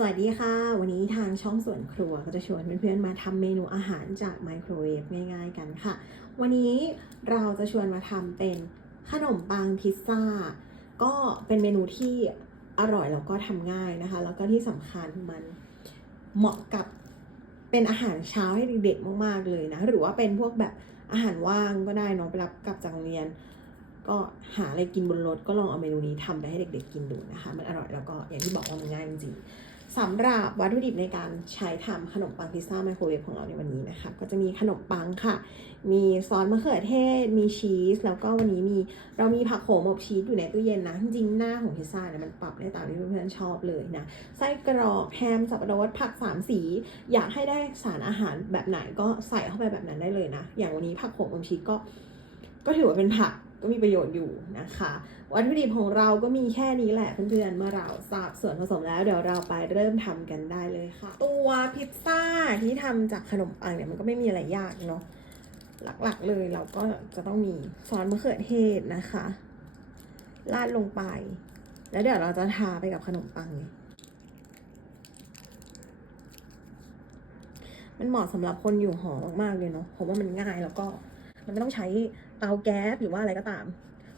สวัสดีค่ะ วันนี้ทางช่องส่วนครัวก็จะชวนเพื่อนๆมาทำเมนูอาหารจากไมโครเวฟง่ายๆกันค่ะ วันนี้เราจะชวนมาทำเป็นขนมปังพิซซ่า ก็เป็นเมนูที่อร่อยแล้วก็ทำง่ายนะคะ แล้วก็ที่สำคัญมันเหมาะกับเป็นอาหารเช้าให้เด็กๆมากๆเลยนะ หรือว่าเป็นพวกแบบอาหารว่างก็ได้เนาะไปรับกลับจากโรงเรียน ก็หาอะไรกินบนรถก็ลองเอาเมนูนี้ทำไปให้เด็ก ๆ กินดูนะคะ มันอร่อยแล้วก็อย่างที่บอกว่ามันง่ายจริงๆ สำหรับวัตถุดิบในการใช้ทำขนมปังพิซซ่าไมโครเวฟของเราในวันนี้นะคะ ก็จะมีขนมปังค่ะ มีซอสมะเขือเทศ มีชีส แล้วก็วันนี้มีเรามีผักโขมอบชีสอยู่ในตู้เย็นนะ จริงหน้าของพิซซ่าเนี่ยมันปรับได้ตามที่เพื่อนๆชอบเลยนะ ไส้กรอกแฮมสับปะรดผักสามสี อยากให้ได้สารอาหารแบบไหนก็ใส่เข้าไปแบบนั้นได้เลยนะ อย่างวันนี้ผักโขมอบชีสก็ ก็ถือว่าเป็นผัก ก็มีประโยชน์อยู่นะคะ วัตถุดิบของเราก็มีแค่นี้แหละเพื่อนๆเมื่อเราทราบส่วนผสมแล้วเดี๋ยวเราไปเริ่มทำกันได้เลยค่ะ ตัวพิซซ่าที่ทำจากขนมปังเนี่ยมันก็ไม่มีอะไรยากเนาะหลักๆเลยเราก็จะต้องมีซอสมะเขือเทศนะคะราดลงไป แล้วเดี๋ยวเราจะทาไปกับขนมปังเลยมันเหมาะสำหรับคนอยู่หอมากๆเลยเนาะผมว่ามันง่ายแล้วก็ มันไม่ต้องใช้ เตาแก๊สหรือว่าอะไรก็ตาม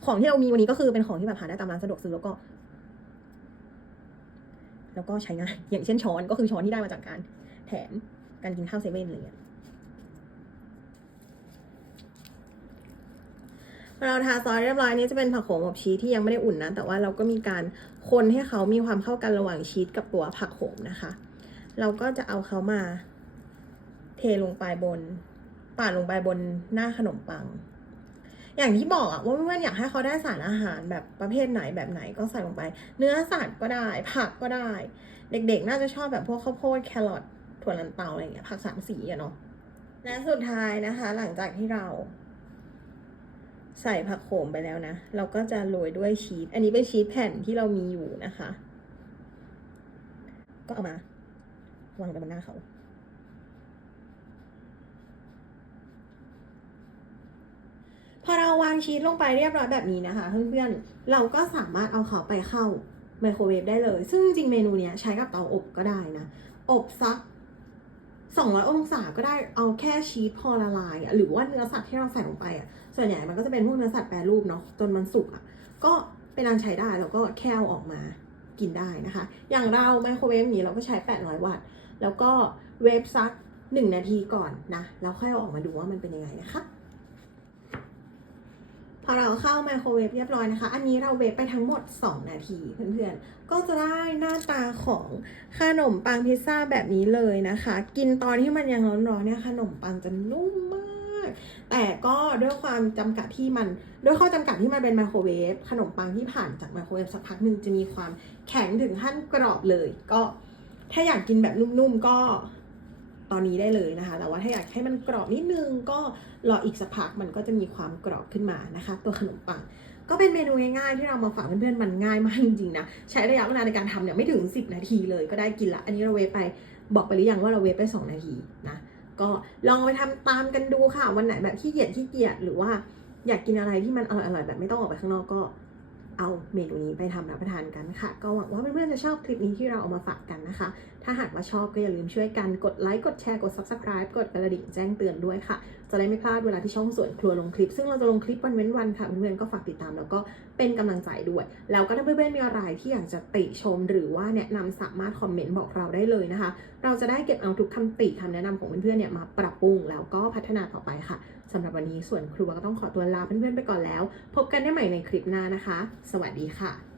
ของที่เรามีวันนี้ก็คือเป็นของที่แบบหาได้ตามร้านสะดวกซื้อแล้วก็ แล้วก็ใช้ง่ายอย่างเช่นช้อนก็คือช้อนที่ได้มาจากการ แถมการกินข้าวเซเว่นอะไรเงี้ยเราทาซอสเรียบร้อยนี้จะเป็นผักโขมกับชีสที่ยังไม่ได้อุ่นนะ แต่ว่าเราก็มีการคนให้เขามีความเข้ากันระหว่างชีสกับตัวผักโขมนะคะ เราก็จะเอาเขามา เทลงไปบนปาดลงไปบนหน้าขนมปัง อย่างที่บอกอะว่าเพื่อนๆอยากให้เขาได้สารอาหารแบบประเภทไหนแบบไหนก็ใส่ลงไป เนื้อสัตว์ก็ได้ ผักก็ได้ เด็กๆ น่าจะชอบแบบพวกข้าวโพดแครอทถั่วลันเตาอะไรอย่างเงี้ยผักสามสีอะเนาะและสุดท้ายนะคะ หลังจากที่เรา ใส่ผักโขมไปแล้วนะ เราก็จะโรยด้วยชีสอันนี้เป็นชีสแผ่นที่เรามีอยู่นะคะ ก็เอามาวางไปบนหน้าเขา พอเราวางชีสลงไปเรียบร้อยแบบนี้นะคะ เพื่อนๆ เราก็สามารถเอาเขาไปเข้าไมโครเวฟได้เลย ซึ่งจริงเมนูเนี้ยใช้กับเตาอบก็ได้นะ อบสัก 200 องศาก็ได้เอาแค่ชีสพอละลายอะหรือว่าเนื้อสัตว์ที่เราใส่ลงไปอะ ส่วนใหญ่มันก็จะเป็นพวกเนื้อสัตว์แปรรูปเนาะจนมันสุกอะ ก็เป็นอันใช้ได้แล้วก็แค่เอาออกมากินได้นะคะ อย่างเราไมโครเวฟนี้เราก็ใช้ 800 วัตต์ แล้วก็เวฟสัก 1 นาทีก่อนนะ แล้วค่อยเอาออกมาดูว่ามันเป็นยังไงนะคะ อเราเข้าไมโครเวฟเรียบร้อยนะคะ อันนี้เราเวฟไปทั้งหมด 2 นาทีเพื่อนๆ ก็จะได้หน้าตาของขนมปังพิซซ่าแบบนี้เลยนะคะ กินตอนที่มันยังร้อนๆเนี่ยขนมปังจะนุ่มมาก แต่ก็ด้วยความจำกัดที่มัน ด้วยข้อจำกัดที่มันเป็นไมโครเวฟขนมปังที่ผ่านจากไมโครเวฟสักพักหนึ่งจะมีความแข็งถึงขั้นกรอบเลย ก็ถ้าอยากกินแบบนุ่มๆก็ ตอนนี้ได้เลยนะคะ แต่ว่าถ้าอยากให้มันกรอบนิดนึงก็รออีกสักพักมันก็จะมีความกรอบขึ้นมานะคะ ตัวขนมปังก็เป็นเมนูง่ายๆที่เรามาฝากเพื่อนๆมันง่ายมากจริงๆนะใช้ระยะเวลาในการทำเนี่ยไม่ถึง 10 นาทีเลยก็ได้กินละ อันนี้เราเวไปบอกไปหรือยังว่าเราเวไป 2 นาทีนะก็ลองไปทำตามกันดูค่ะวันไหนแบบขี้เกียจขี้เกียจหรือว่าอยากกินอะไรที่มันอร่อยๆแบบไม่ต้องออกไปข้างนอกก็ เอาเมนูนี้ไปทำรับประทานกันค่ะ ก็หวังว่าเพื่อนๆจะชอบคลิปนี้ที่เราเอามาฝากกันนะคะ ถ้าหากว่าชอบก็อย่าลืมช่วยกันกดไลค์กดแชร์กด subscribe กดกระดิ่งแจ้งเตือนด้วยค่ะ จะได้ไม่พลาดเวลาที่ช่องส่วนครัวลงคลิป ซึ่งเราจะลงคลิปวันเว้นวันค่ะเพื่อนๆก็ฝากติดตามแล้วก็เป็นกำลังใจด้วย แล้วก็ถ้าเพื่อนๆมีอะไรที่อยากจะติชมหรือว่าแนะนำสามารถคอมเมนต์บอกเราได้เลยนะคะ เราจะได้เก็บเอาทุกคำติคำแนะนำของเพื่อนๆเนี่ยมาปรับปรุงแล้วก็พัฒนาต่อไปค่ะสำหรับวันนี้ส่วนครัวก็ต้องขอตัวลาเพื่อนๆไปก่อนแล้ว พบกันได้ใหม่ในคลิปหน้านะคะสวัสดีค่ะ